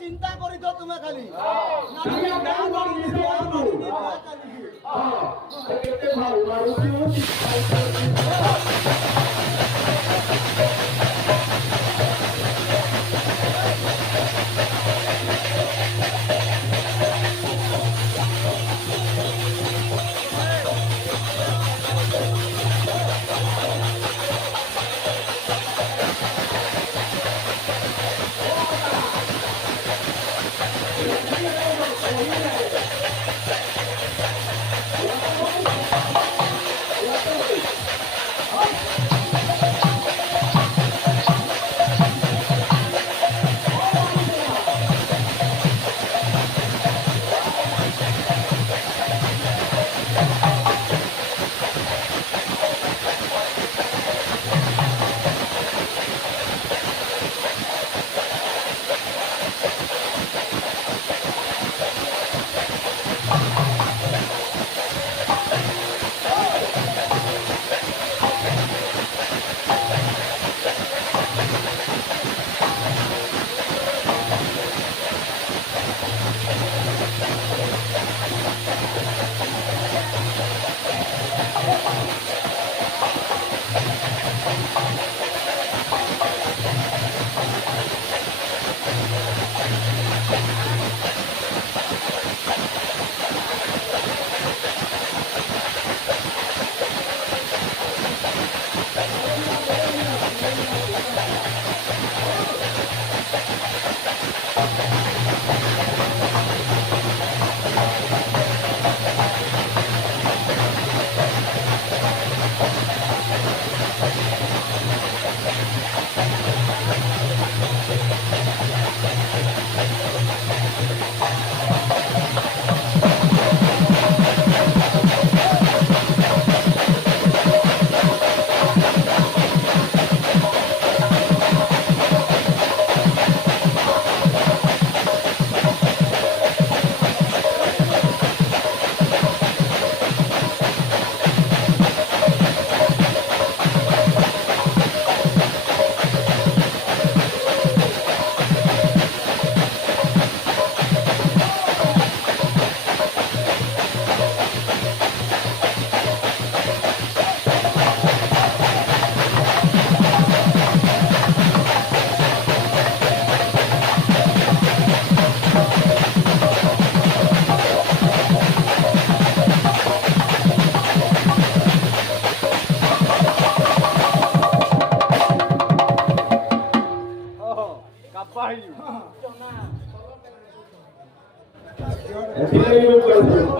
चिंता करी तो तुम्हें खाली साया काम कर दिसे आनु हां केते भाव मारुति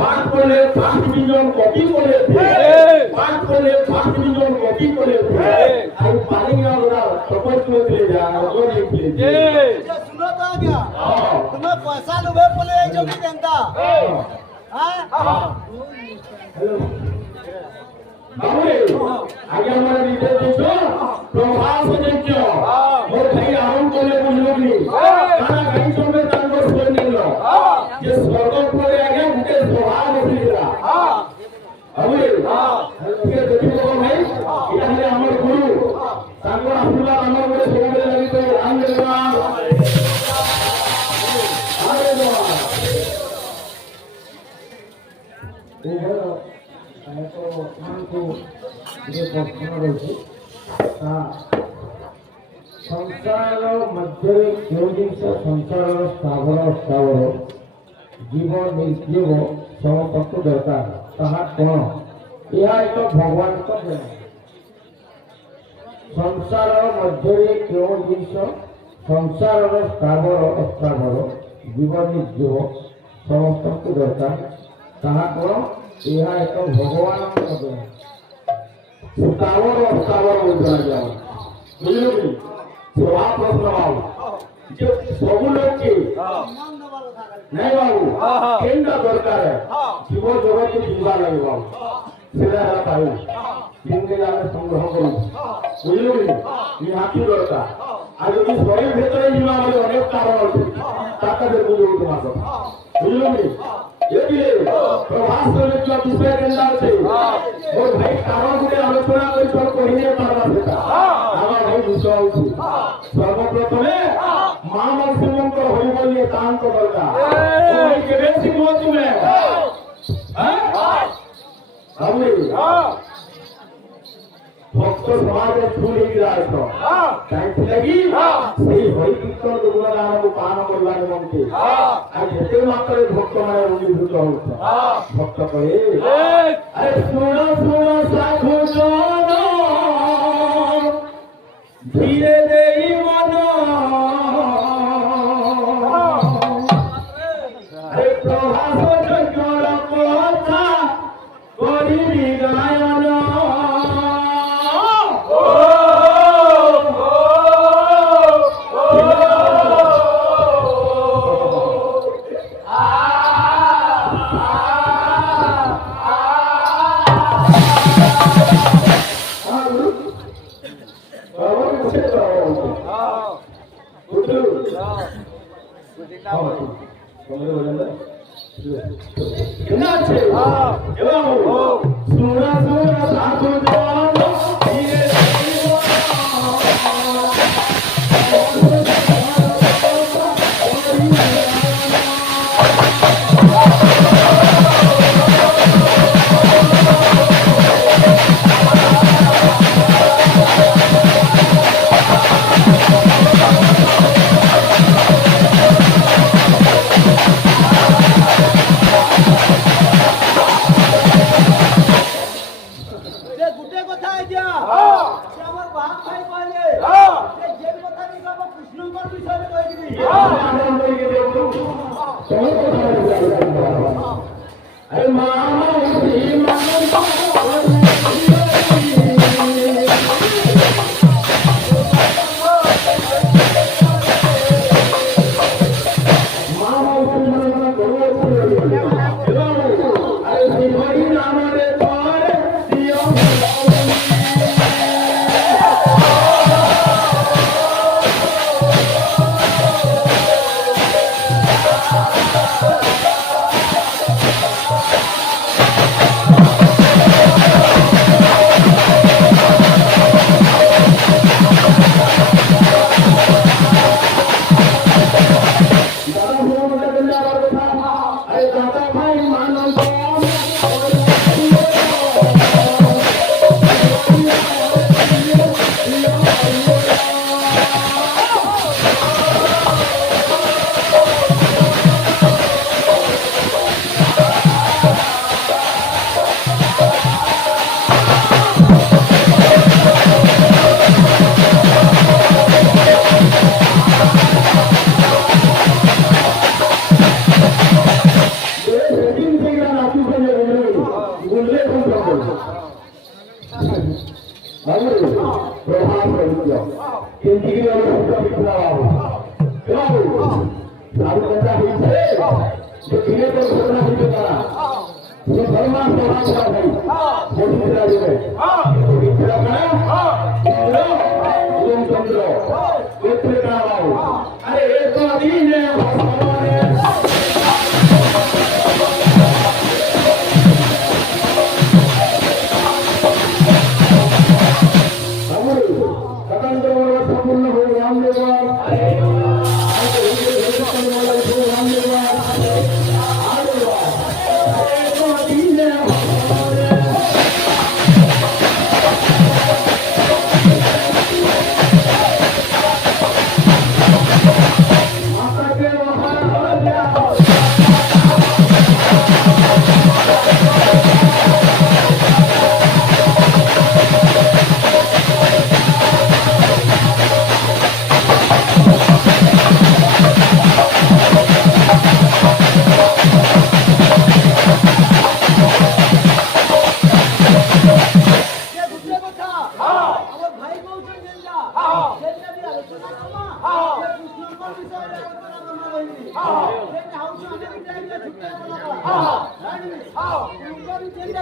पाठ पढ़े 5 मिलियन कॉपी पढ़े थे पाठ पढ़े 5 मिलियन कॉपी पढ़े थे आई पानी वाला सपोर्ट में ले जा और एक ले ये सुनो तो क्या तुम्हें पैसा लोगे बोले जो भी जनता हां हेलो बाबू आगे हमारा लीडर देखो प्रभाव से देखो और भाई आराम करे बुझलोगी खाना कहीं तो में तांगो सोई नहीं लो ये स्वर्ग पर आगे उनके स्वभाव बदलेगा अबे ये देखो भाई ये हमारे अमर गुरु तांगो आशीर्वाद अमर गुरु सोबे लगी तो राम देवा अरे देवा ओ तो हमको ये प्रश्न रही संसार मध्य केउ जिनस संसार स्थावर जीव निर्जीव समस्त दरकार ताहा कौन यह एक भगवान को देन संसार मध्य केउ जिनस संसार स्थावर अस्थावर जीव निर्जीव समस्त दरकार ताहा कौन यह एक भगवान को देन स्थावर अस्थावर बोल जाओ बुझलोगी प्रभाव प्रश्न बाबू जो सब लोग के नहीं बाबू केंद्र दरकार है जीव जगत के जीवा लगे बाबू सीधा है भाई जिंदगी में संग्रह करूं बुझलोगी ये हाथी दरकार आज यदि शरीर भीतर जीवा वाले अनेक कारण আছে তাকে বুঝিয়ে তোমাকে বুঝলোगी यदि प्रभाव से जो विषय केंद्र আছে और भाई कारण गुड़े आलोचना कर सब कहिए पारबा सेटा आमा भाई बुझाउछु सर्वप्रथमे मानव श्रीमंत होई बोलिए শান্ত দরকার কেবে শিখব তুমি ভক্ত সমাজে ছুড়ে দিলাইছ কাইছি লাগি সেই হরি কীর্তন গুণগান পান করিবার নিমন্তে আর যেতে মাত্রে ভক্ত মানে অভিভূত হচ্ছে ভক্ত কয়ে আরে শুণ শুণ সাধু জন ধীরে দেই মন আরে প্রভাস চঞ্চল কথা করিবি গায়ন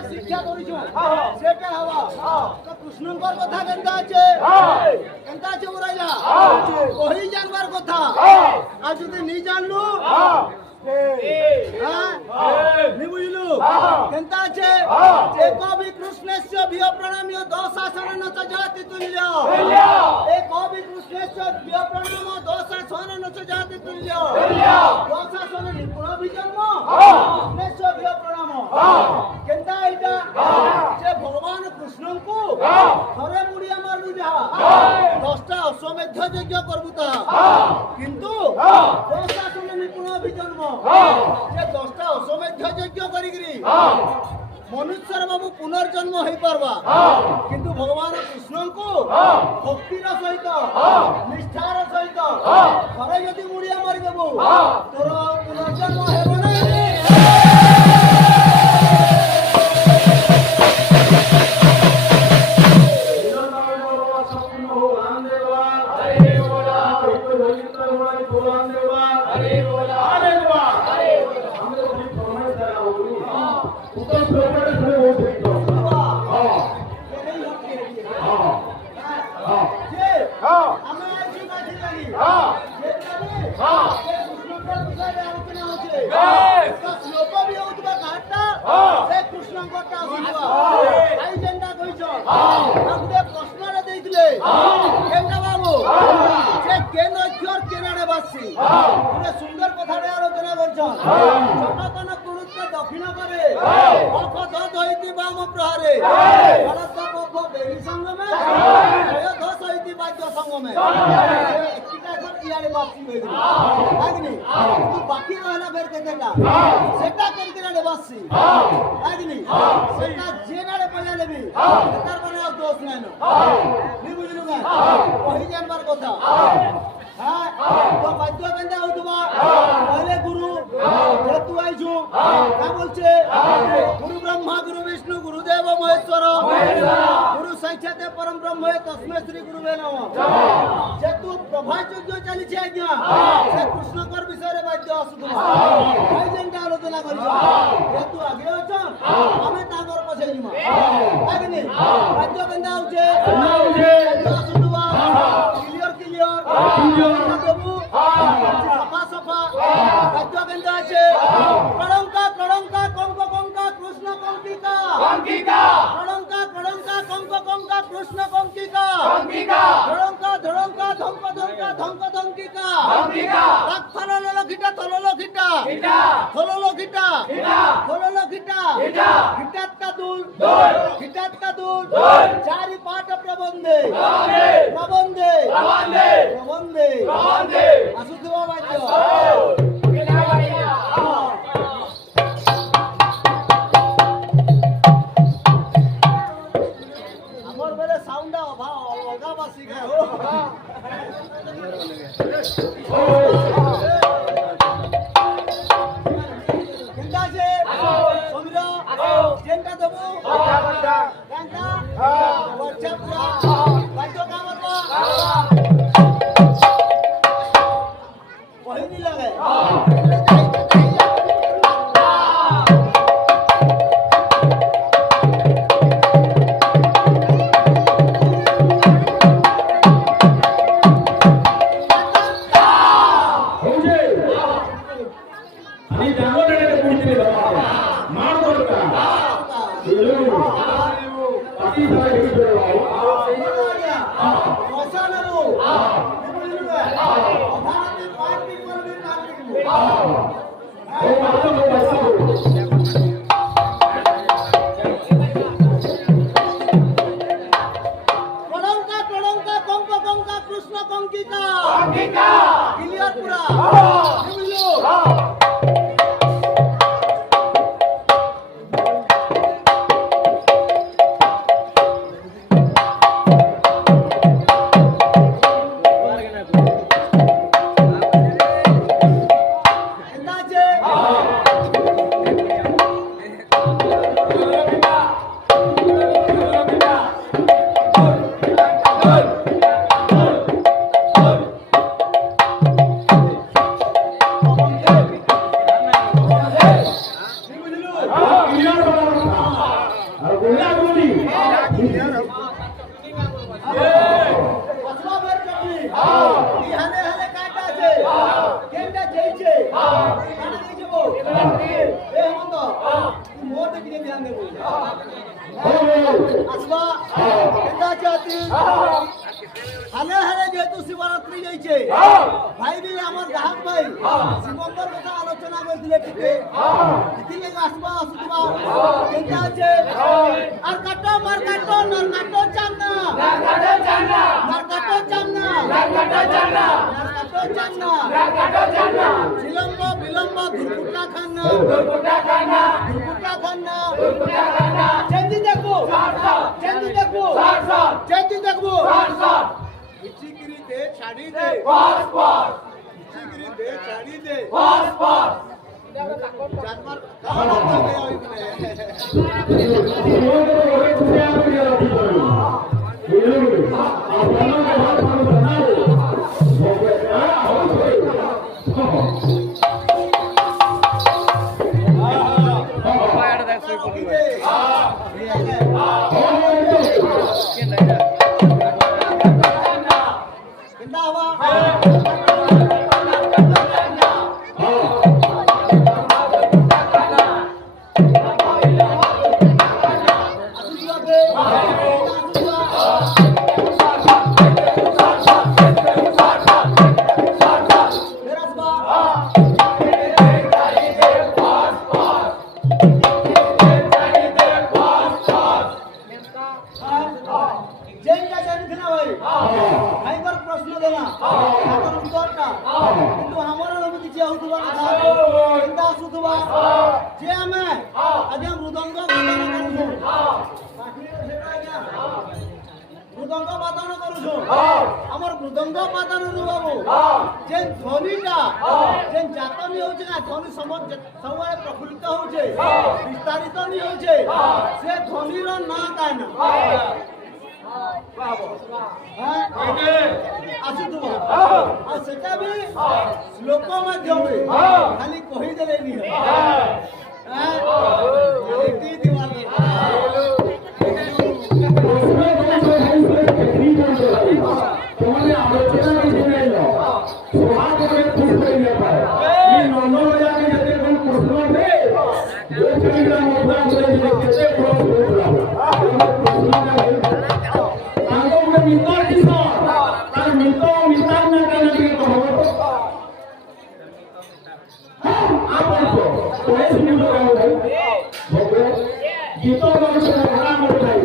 शिक्षा कृष्णकर कथा केनता আছে केनता আছে ওরাইলা ওই জানবার কথা আর যদি নি জানলু নি বুঝলু কেনতা আছে যে কবি কৃষ্ণে কৃষ্ণেশ্য ভিয় প্রণামীয় দশাসন নচ জাতি তুল্য এ কবি কৃষ্ণেশ্য ভিয় প্রণাম দশাসন নচ জাতি তুল্য দশাসন নিপুণ বিজন্ম কৃষ্ণেশ্য ভিয় প্রণাম কেনতা এইটা যে ভগবান কৃষ্ণଙ୍କୁ থরে মুড়িয়া মারবু যাহা 10টা অশ্বমেধ যজ্ঞ করবু তাহা কিন্তু দশাসন নিপুণ বিজন্ম যে 10টা অশ্বমেধ যজ্ঞ করিগরি মনুষ্যর বাবু পুনর্জন্ম হয়ে পারবা কিন্তু ভগবান কৃষ্ণଙ୍କୁ ভক্তির সহিত নিষ্ঠার সহিত ঘরে যদি মুড়িয়া মারিদেবু তোর পুনর্জন্ম ହେବ নাই যে আমি আইছি কাছে লাগি যে কৃষ্ণଙ୍କ বিষয়ে আলোচনা হচ্ছে শ্লোক ବି ହଉଥିବା ଘାଟଟା ସେ କୃଷ୍ଣଙ୍କଟା ଆସୁଥିବା ଆଇ ଯେନ୍ଟା କହିଛ ଗୋଟେ ପ୍ରଶ୍ନରେ ଦେଇଥିଲେ କେନ୍ଟା ବାବୁ ଯେ କେନ ଅକ୍ଷର କେନାଡେ ବାସି ଗୋଟେ ସୁନ୍ଦର କଥାଟେ ଆଲୋଚନା କରିଛନ୍ ଜନକନ କୁରୁତ୍ୱ ଦକ୍ଷିଣ କରେ ଅଖ ଧ ଧଇତି ବାମ ପ୍ରହାରେ ଭରତ ପପ ଦେବୀ ସଙ୍ଗମେ ଧ ସହିତି ବାଦ୍ୟ ସଙ୍ଗମେ ଏକିଟା ଘର ଇଆଡେ ବାସି ହୋଇଗଲା ଲାଗନି কিন্তু বাকি রহলা ফের কেতেটা সেটা কেনকেনাড়ে বাসি লাগনি সেটা যে নাড়ে পয়লা নেবি তার মানে আর দোষ নাই না নি বুঝলু না কহি জানবার কথা হ্যাঁ তো বাদ্য কেন্দা হইতবা পহলে গুরু যেতু আইছু তা বলছে গুরু ব্রহ্মা গুরু বিষ্ণু গুরুদেব মহেশ্বর গুরু সাক্ষাৎ পরম ব্রহ্ম তস্মৈ শ্রী গুরুবে নমঃ যেতু প্রভাযজ্ঞ চালিছে আজ্ঞা সে কৃষ্ণকর বিষয়ে বাদ্য আসুথবা ভাই যেনটা আলোচনা করিছ যেতু আগে অছ আমি তাঙ্কর পছে জিমা লাগনি বাদ্য কেন্দা হচ্ছে আসুথবা ক্লিয়ার দেবু সফা সফা বাদ্য কেন্দা আছে কড়ঙ্কা কড়ঙ্কা কঙ্ক কঙ্কা কৃষ্ণ কঙ্কিকা কড়ঙ্কা কড়ঙ্কা কঙ্ক কঙ্কা কৃষ্ণ কঙ্কিকা ধড়ঙ্কা ধড়ঙ্কা ধঙ্ক ধঙ্কা ধঙ্ক ধঙ্কিকা তাক থলল লখিটা থলল খিটা থলল খিটা থলল খিটা খিটাত্তা দুল খিটাত্তা দুল চারি পাঠ প্রবন্ধে প্রবন্ধে প্রবন্ধে আসুথিবা বাদ্য আমার বেলে সাউন্ডটা অলগা বা শিখা হো কেনটা আছে সমীর যেনটা দেবো কেনটা বাচ্চা পুরা বাদ্য কামরবা কহিনি লাগে কড়ঙ্কা কড়ঙ্কা কঙ্ক কঙ্কা কৃষ্ণ কঙ্কিকা ক্লিয়ার পুরা বুঝলো Oh, জাতি হালে হালে যেহেতু শিবরাত্রি যাইছে ভাই বিলে আমার গ্রাহক ভাই শিবঙ্কর কথা আলোচনা করছিলে টিকে এদিকে আসবা আসুবা কেনটা আছে আর কাটো মার কাটো নর কাটো চান্না নর কাটো চান্না নর কাটো চান্না নর কাটো চান্না নর কাটো চান্না নর কাটো চান্না বিলম্ব বিলম্ব দুর্গুটা খান্না দুর্গুটা খান্না দুর্গুটা খান্না দুর্গুটা খান্না চেন্দি দেখো চেন্দি দেখো চেন্দি দেখো ইচিগিরি দে ছাড়ি দে পাস পাস ইচিগিরি দে ছাড়ি দে পাস পাস জানমার কাহনা করে ওই মৃদঙ্গ বাদন করুছো আমার মৃদঙ্গ বাদন বাবু যে ধ্বনিটা যে জাতনি হচ্ছে না ধ্বনি ସବୁବେଳେ প্রফুল্লিত হচ্ছে বিস্তারিত নি হচ্ছে সে ধ্বনির না কায় না আসুথিব আর সেটা বি শ্লোক মাধ্যমে খালি কহিদেলে নি তোমাদের আলোচনা কিছু নেই সভা করে খুশ করে পায় এই নন্দবাজারে যেতে কোন প্রশ্ন আছে ওইখানে মুদ্রা করে যেতে তাঙ্গ মনে মিতর কৃষ্ণ তার মিতার না কেন দিয়ে কহব আপন তো তোরে শুনি কহব ভাই ভগবে গীত গানে ভাড়া মরে নাই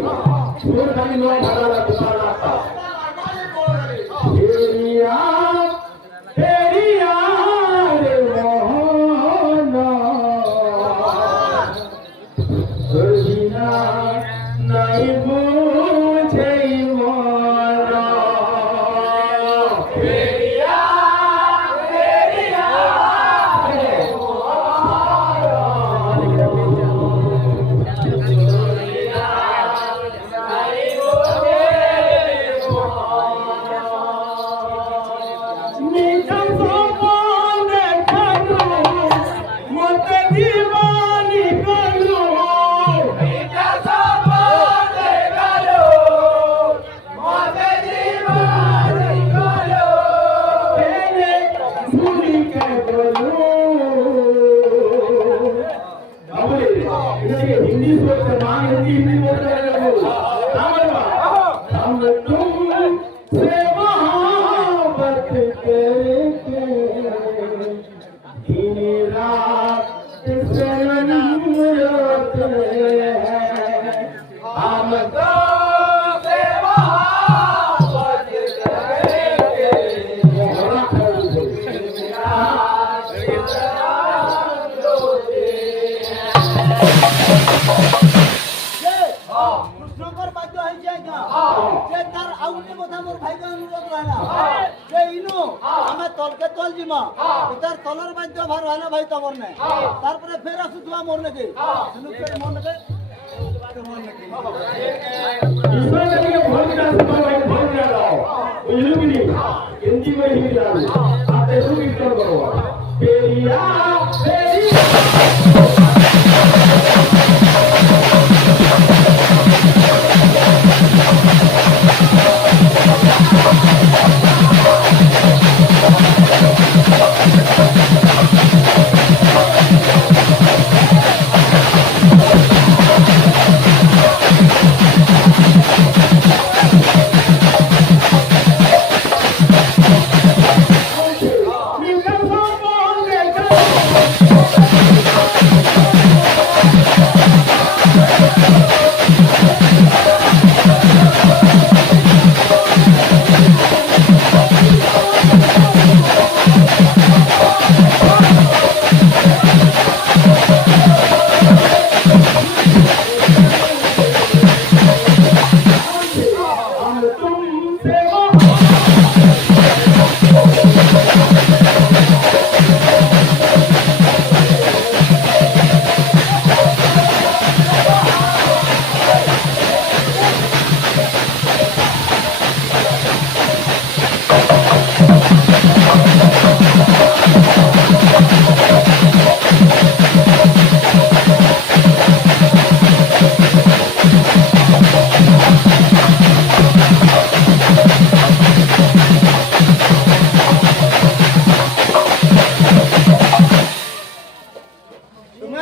সুর খালি নয় ভাড়া লাগা তারপরে ফের আসুথবা মোর নাকি মোর নাকি ঈশ্বর নাকি ভোট না ভোট না দাও ইলুমিনি হিন্দি में ही जाओ आप ऐसे भी करो पेरिया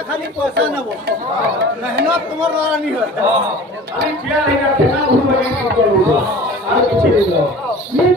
ଆମେ ଖାଲି ପଇସା ନେବ ମେହନତ ତୁମର ଦ୍ୱାରା ନି ହୁଏ আমি ঠিয়া লাগা কেনা ঘুরবে কি করব আর কিছু নেই